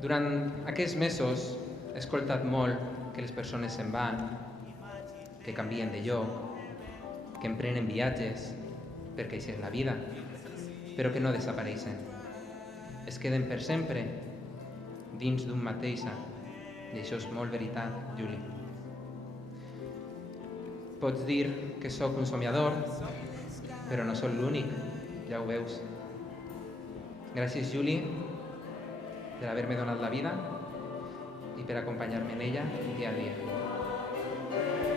Durant aquests mesos he escoltat molt que les persones se'n van, que canvien de lloc, que emprenen viatges, perquè això és la vida, però que no desapareixen. Es queden per sempre dins d'un mateix sac. I això és molt veritat, Juli. Pots dir que sóc un somiador, però no sóc l'únic, ja ho veus. Gràcies, Juli, per haver-me donat la vida i per acompanyar-me en ella dia a dia.